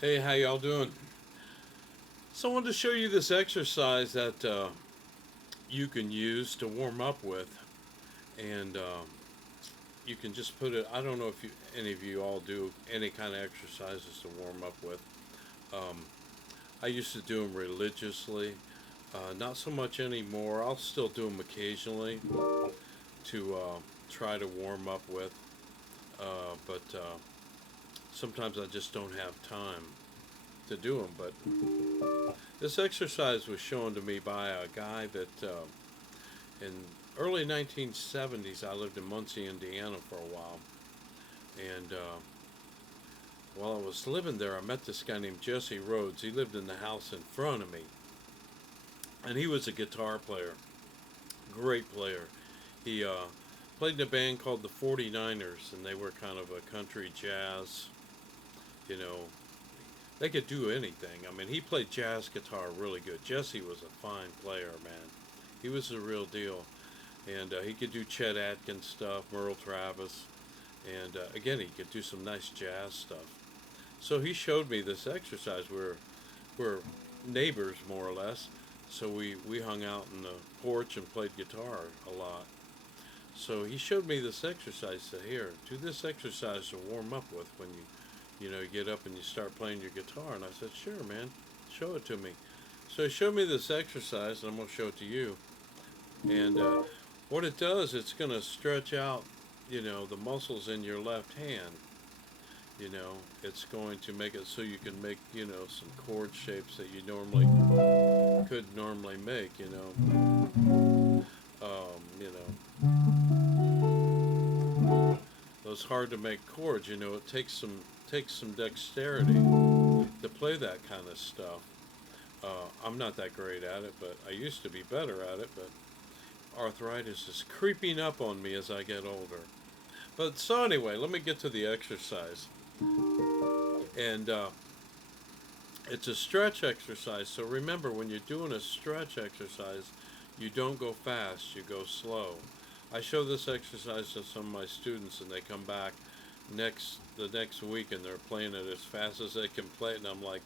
Hey, how y'all doing? So I wanted to show you this exercise that you can use to warm up with, and you can just put it. I don't know if any of you all do any kind of exercises to warm up with. Um, I used to do them religiously, not so much anymore. I'll still do them occasionally to try to warm up with, but sometimes I just don't have time to do them. But this exercise was shown to me by a guy that in early 1970s I lived in Muncie, Indiana for a while, and while I was living there, I met this guy named Jesse Rhodes. He lived in the house in front of me, and he was a guitar player, great player. He played in a band called the 49ers, and they were kind of a country jazz, you know. They could do anything. I mean, he played jazz guitar really good. Jesse was a fine player, man. He was the real deal. And he could do Chet Atkins stuff, Merle Travis, and again, he could do some nice jazz stuff. So he showed me this exercise. We're neighbors, more or less, so we hung out in the porch and played guitar a lot. So he showed me this exercise. Said, "Here, do this exercise to warm up with when you get up and you start playing your guitar." And I said, "Sure, man, show it to me." So he showed me this exercise, and I'm gonna show it to you. And what it does, it's gonna stretch out, the muscles in your left hand. It's going to make it so you can make, some chord shapes that you normally could normally make. Those hard to make chords. It takes some dexterity to play that kind of stuff. I'm not that great at it, but I used to be better at it. But arthritis is creeping up on me as I get older. But so anyway, let me get to the exercise. And it's a stretch exercise. So remember, when you're doing a stretch exercise, you don't go fast, you go slow. I show this exercise to some of my students, and they come back the next week, and they're playing it as fast as they can play it. And I'm like,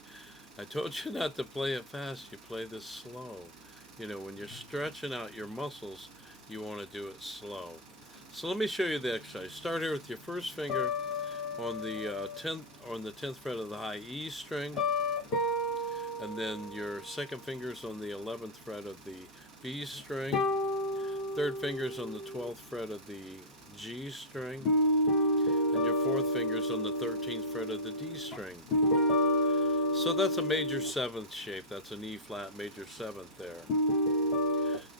I told you not to play it fast. You play this slow. When you're stretching out your muscles, you want to do it slow. So let me show you the exercise. Start here with your first finger on the 10th fret of the high E string, and then your second finger's on the 11th fret of the B string, third finger's on the 12th fret of the G string, and your fourth finger's on the 13th fret of the D string. So that's a major seventh shape. That's an E flat major seventh there.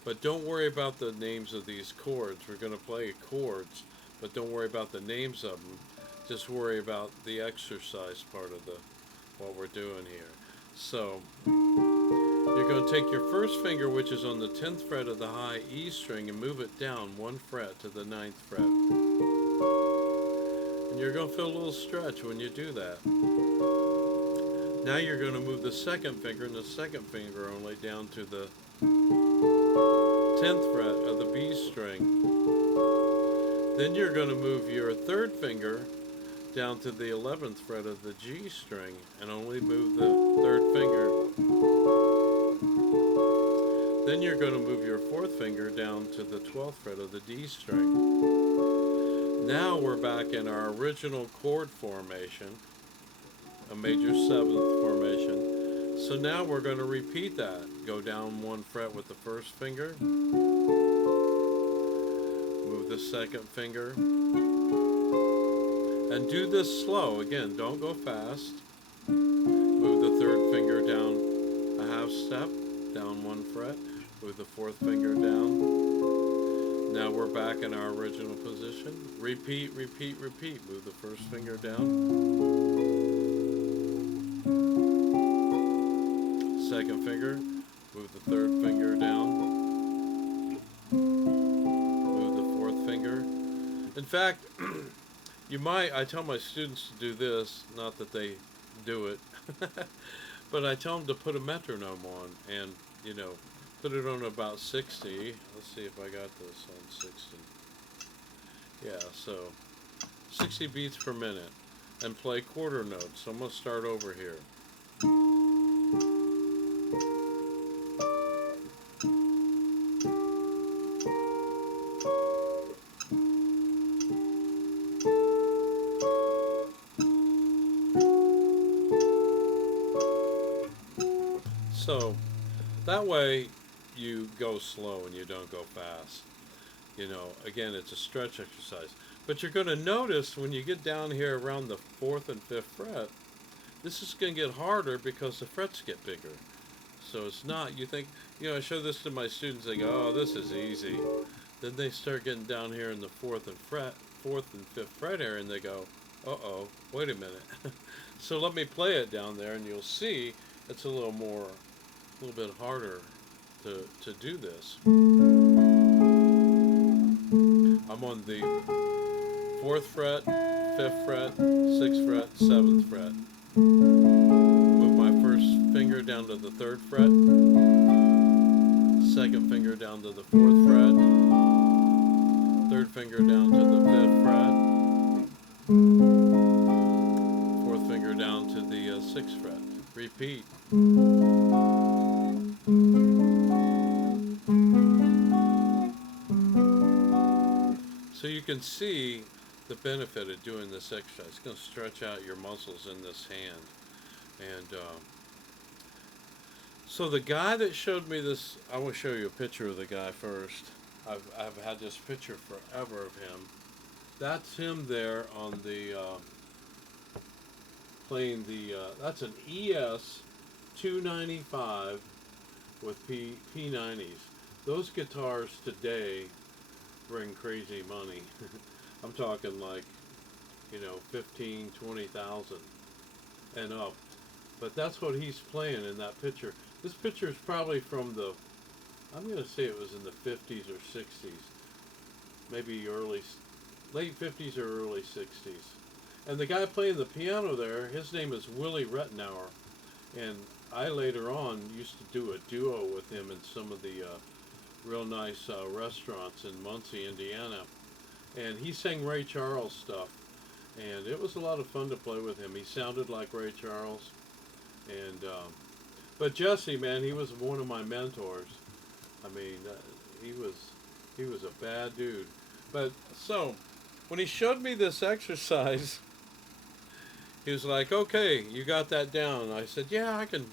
But don't worry about the names of these chords. We're going to play chords, but don't worry about the names of them. Just worry about the exercise part of what we're doing here. So you're going to take your first finger, which is on the 10th fret of the high E string, and move it down one fret to the 9th fret. And you're going to feel a little stretch when you do that. Now you're going to move the second finger and the second finger only down to the 10th fret of the B string. Then you're going to move your third finger down to the 11th fret of the G string and only move the third finger. Then you're going to move your fourth finger down to the 12th fret of the D string. Now we're back in our original chord formation, a major seventh formation. So now we're going to repeat that. Go down one fret with the first finger, move the second finger, and do this slow. Again, don't go fast. Move the third finger down a half step, down one fret, move the fourth finger down. Now we're back in our original position. Repeat, repeat, repeat. Move the first finger down. Second finger, move the third finger down, move the fourth finger. In fact, I tell my students to do this, not that they do it, but I tell them to put a metronome on and, put it on about 60. Let's see if I got this on 60. Yeah, so 60 beats per minute. and play quarter notes. So I'm going to start over here. So that way you go slow and you don't go fast. You know, again, it's a stretch exercise. But you're going to notice when you get down here around the 4th and 5th fret, this is going to get harder because the frets get bigger. So it's not, you think, you know, I show this to my students, they go, oh, this is easy. Then they start getting down here in the 4th and 5th fret area, and they go, uh-oh, wait a minute. So let me play it down there, and you'll see it's a little bit harder to do this. I'm on the 4th fret, 5th fret, 6th fret, 7th fret. Move my first finger down to the 3rd fret, second finger down to the 4th fret, third finger down to the 5th fret, fourth finger down to the 6th fret. Repeat. So you can see the benefit of doing this exercise. It's going to stretch out your muscles in this hand. And so the guy that showed me this, I will show you a picture of the guy first. I've had this picture forever of him. That's him there on the playing the that's an ES 295 with P90s. Those guitars today bring crazy money. I'm talking like, you know, 15, 20,000 and up. But that's what he's playing in that picture. This picture is probably from the, I'm going to say it was in the 50s or 60s. Maybe late 50s or early 60s. And the guy playing the piano there, his name is Willie Rettenauer. And I later on used to do a duo with him in some of the real nice restaurants in Muncie, Indiana. And he sang Ray Charles stuff. And it was a lot of fun to play with him. He sounded like Ray Charles. And but Jesse, man, he was one of my mentors. I mean, he was a bad dude. But so when he showed me this exercise, he was like, "Okay, you got that down." I said, "Yeah, I can.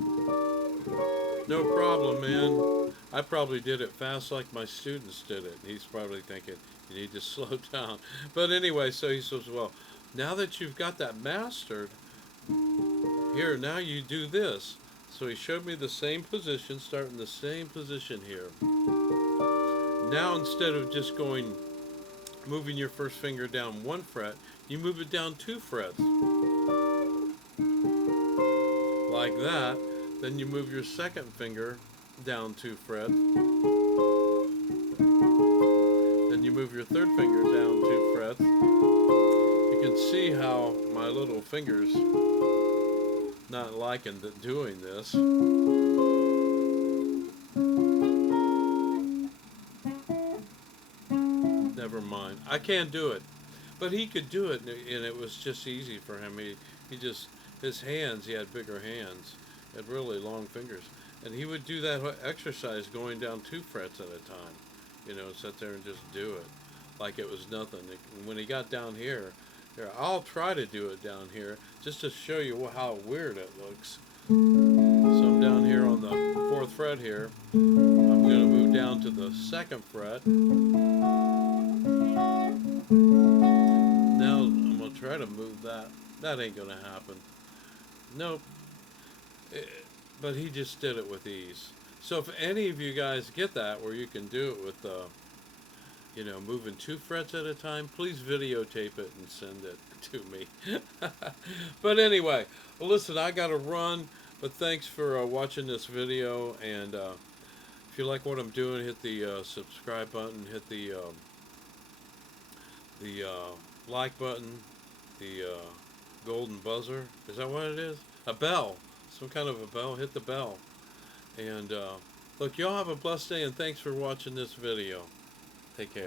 No problem, man. I probably did it fast like my students did it." And he's probably thinking, "You need to slow down." But anyway, so he says, "Well, now that you've got that mastered, here, now you do this." So he showed me the same position, starting the same position here. Now instead of just moving your first finger down 1 fret, you move it down 2 frets. Like that. Then you move your second finger down 2 frets. Then you move your third finger down 2 frets. You can see how my little fingers not liking doing this. Never mind. I can't do it. But he could do it, and it was just easy for him. He just, his hands, he had bigger hands, had really long fingers. And he would do that exercise going down 2 frets at a time. You know, sit there and just do it like it was nothing. When he got down here, I'll try to do it down here just to show you how weird it looks. So I'm down here on the 4th fret here. I'm going to move down to the 2nd fret. Now I'm going to try to move that. That ain't going to happen. Nope. But he just did it with ease. So if any of you guys get that, where you can do it with, you know, moving 2 frets at a time, please videotape it and send it to me. But anyway, well, listen, I got to run. But thanks for watching this video. And if you like what I'm doing, hit the subscribe button, hit the like button, the golden buzzer. Is that what it is? A bell. Some kind of a bell. Hit the bell. And look, y'all have a blessed day, and thanks for watching this video. Take care.